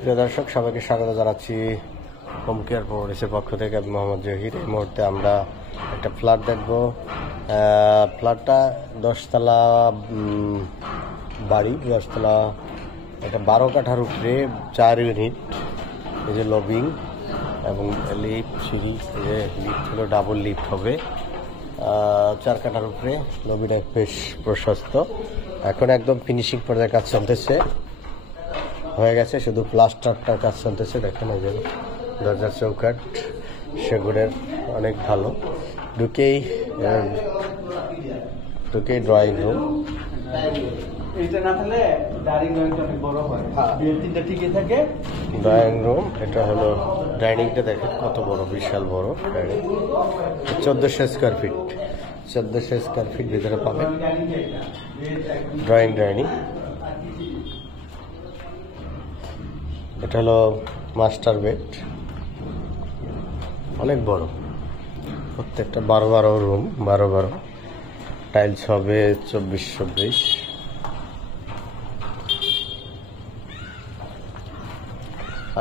প্রিয় দর্শক, সবাইকে স্বাগত জানাচ্ছি হোম কেয়ার প্রপার্টিসের পক্ষ থেকে। আমি মোহাম্মদ জহির। এই মুহূর্তে আমরা একটা ফ্ল্যাট দেখব। ফ্ল্যাটটা 10 তলা বাড়ি, 10 তলা, একটা 12 কাঠার উপরে 4 ইউনিট। এই যে লবিং এবং লিফট, সিঁড়ি। এই যে লিফট হলো ডাবল লিফট হবে, 4 কাঠার উপরে। লবিটা বেশ প্রশস্ত। এখন একদম ফিনিশিং পর্যায়ে কাজ চলতেছে, হয়ে গেছে, শুধু প্লাস্টারটার কাজ চলতেছে। দেখেন এই যে দরজার চৌকাঠ সেগুনের অনেক ভালো। ঢুকেই ড্রয়িং রুম। ড্রয়িং রুম, এটা হলো ডাইনিংটা। দেখেন কত বড়, বিশাল বড় dining. 1400 square feet, 1400 square feet ভিতরে পাবেন ডাইনিং। এটা হলো মাস্টার বেড, অনেক বড়। প্রত্যেকটা 12 রুম, 12 টাইলস হবে 24-24।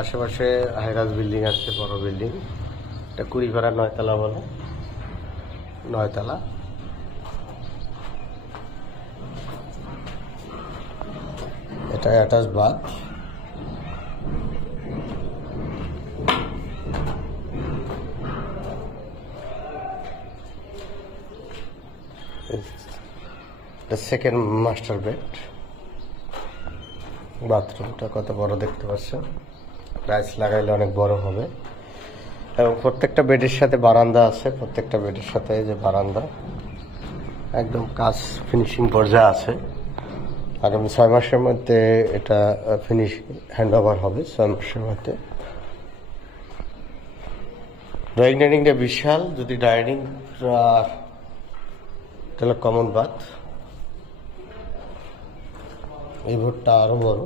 আশেপাশে হাইরাজ বিল্ডিং আছে, বড় বিল্ডিং। এটা কুড়িপাড়া 9 তলা বলে, 9 তলা। এটা attach bath. Second master bed. বাথরুমটা কত বড় দেখতে পাচ্ছেন, টাইলস লাগাইলে অনেক বড় হবে। এবং প্রত্যেকটা বেডের সাথে বারান্দা আছে, প্রত্যেকটা বেডের সাথে যে বারান্দা, একদম কাজ ফিনিশিং পর্যায়ে আছে। আগামী 6 মাসের মধ্যে এটা ফিনিশ হ্যান্ড ওভার হবে, 6 মাসের মধ্যে। ডাইনিংটা বিশাল। যদি ডাইনিং তাহলে কমন বাথ। এই বেডটা আরো বড়,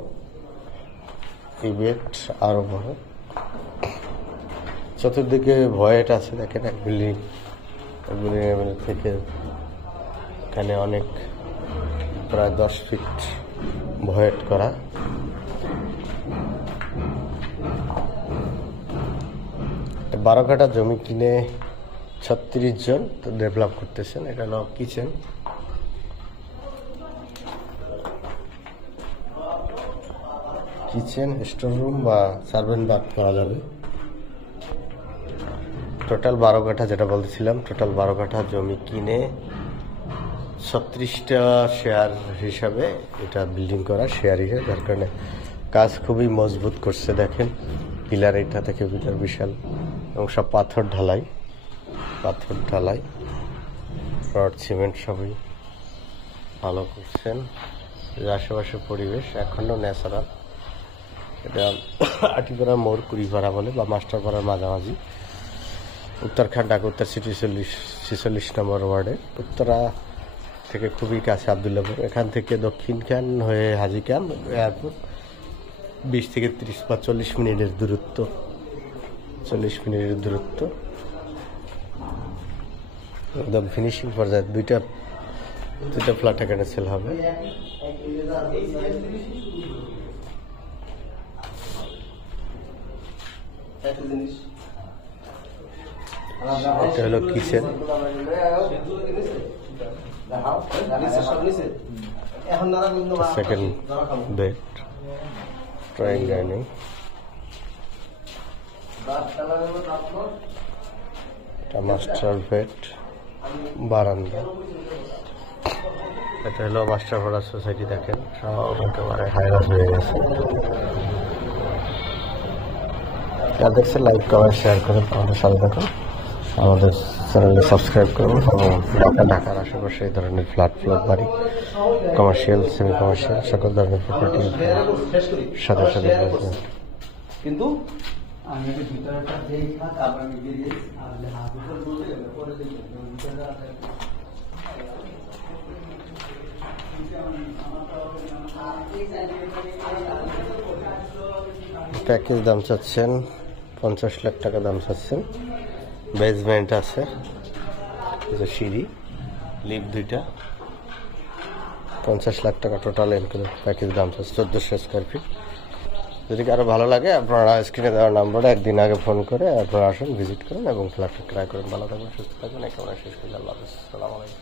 এই বেড আরো বড়। চতুর্দিকে ভয়েট আছে, দেখেন এক বিল্ডিং থেকে এখানে অনেক, প্রায় 10 ফিট ভয়েট করা। 12 কাঠা জমি কিনে 36 জন তো ডেভেলপ করতেছেন। এটা হলো কিচেন। স্টোর রুম বা সার্ভেন্ট বাথ করা যাবে। টোটাল 12 কাঠা, যেটা বলতেছিলাম, টোটাল 12 কাঠা জমি কিনে 36টা শেয়ার হিসাবে এটা বিল্ডিং করা, শেয়ার হিসাবে। যার কারণে কাজ খুবই মজবুত করছে। দেখেন পিলার, এটা থেকে পিলার বিশাল, এবং সব পাথর ঢালাই, রড সিমেন্ট সবই ভালো করছেন। আশেপাশের পরিবেশ এখনো ন্যাচারাল। এটা আটিপাড়া মোড়, কুড়িপাড়া বলে, বা মাস্টারপাড়ার মাঝামাঝি। উত্তরখান, ঢাকা উত্তর সিটি 46 নম্বর ওয়ার্ডে। উত্তরা থেকে খুবই কাছে আবদুল্লাপুর। এখান থেকে দক্ষিণ খান হয়ে হাজি খান এয়ারপোর্ট 20 থেকে 30 বা 40 মিনিটের দূরত্ব। 40 মিনিটের দূরত্ব। একদম ফিনিশিং পর্যায়ে দুইটা ফ্ল্যাট এখানে সেল হবে। এটা হলো kitchen. Second bed, drawing dining. এটা মাস্টার বেড, বারান্দা। এটা হলো মাস্টারপাড়া সোসাইটি। দেখেন সব একেবারে হাইরাস হয়ে গেছে। যা দেখছে লাইক, কমেন্ট, শেয়ার করুন। আমাদের সাথে থাকুন, আমাদের চ্যানেলে সাবস্ক্রাইব করুন। এবং ঢাকার আশেপাশে এই ধরনের ফ্ল্যাট, বাড়ি, কমার্শিয়াল, সেমি কমার্শিয়াল, সকল ধরনের প্রপার্টি সাথে কিন্তু প্যাকেজ দাম চাচ্ছেন 50 লাখ টাকা দাম চাচ্ছেন। বেসমেন্ট আছে, সিঁড়ি, লিফট 2টা। 50 লাখ টাকা টোটাল ইনক্লুড প্যাকেজ দাম 1400 স্কোয়ার ফিট। যদি কারো ভালো লাগে আপনারা স্ক্রিনে দেওয়ার নাম্বারে একদিন আগে ফোন করে আপনারা আসুন, ভিজিট করুন এবং ফ্ল্যাটটা ক্রয় করুন। ভালো থাকবেন, সুস্থ থাকবেন। এই কামনা শেষ করি। আল্লাহ হাফেজ। আসসালামু আলাইকুম।